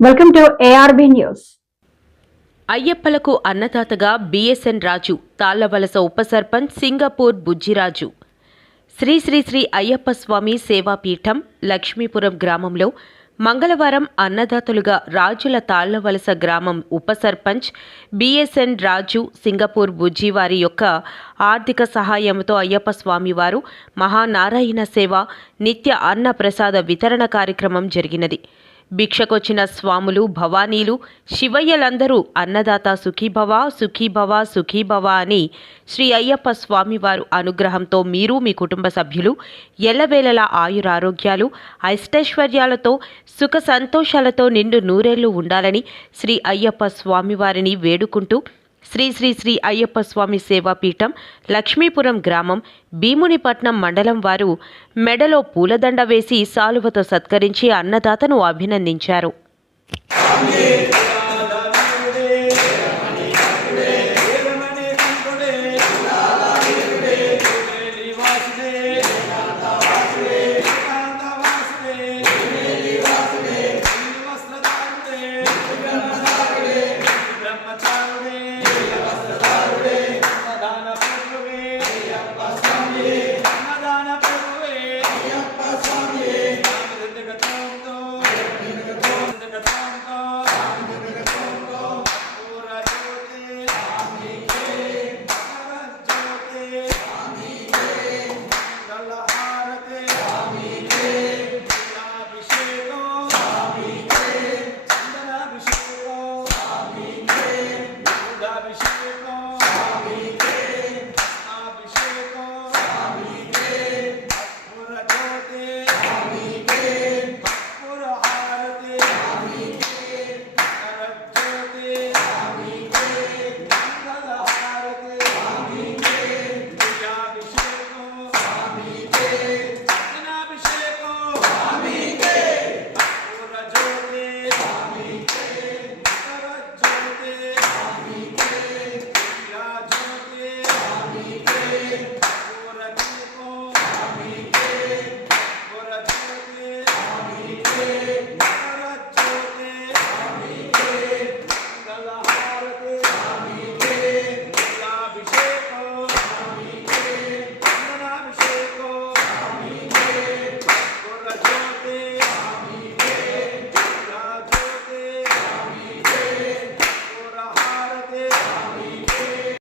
Welcome to ARB news అయ్యప్పలకు అన్నదాతగా BSN Raju Tallavalasa ఉప సర్పంచ్ సింగపూర్ బుజ్జిరాజు. శ్రీ శ్రీ శ్రీ అయ్యప్ప స్వామి సేవాపీఠం లక్ష్మీపురం గ్రామంలో మంగళవారం అన్నదాతలుగా రాజుల తాళ్ళవలస గ్రామం ఉప సర్పంచ్ బిఎస్ఎన్ రాజు సింగపూర్ బుజ్జి వారి యొక్క ఆర్థిక సహాయంతో అయ్యప్ప స్వామివారు మహానారాయణ సేవ నిత్య అన్న ప్రసాద వితరణ కార్యక్రమం జరిగినది. భిక్షకొచ్చిన స్వాములు భవానీలు శివయ్యలందరూ అన్నదాత సుఖీభవ సుఖీభవ సుఖీభవ అని శ్రీ అయ్యప్ప స్వామివారు అనుగ్రహంతో మీరు మీ కుటుంబ సభ్యులు ఎల్లవేళలా ఆయురారోగ్యాలు అష్టైశ్వర్యాలతో సుఖ సంతోషాలతో నిండు నూరేళ్ళు ఉండాలని శ్రీ అయ్యప్ప స్వామివారిని వేడుకుంటూ శ్రీ శ్రీ శ్రీ అయ్యప్ప స్వామి సేవాపీఠం లక్ష్మీపురం గ్రామం భీమునిపట్నం మండలం వారు మెడలో పూలదండ వేసి సాలువతో సత్కరించి అన్నదాతను అభినందించారు.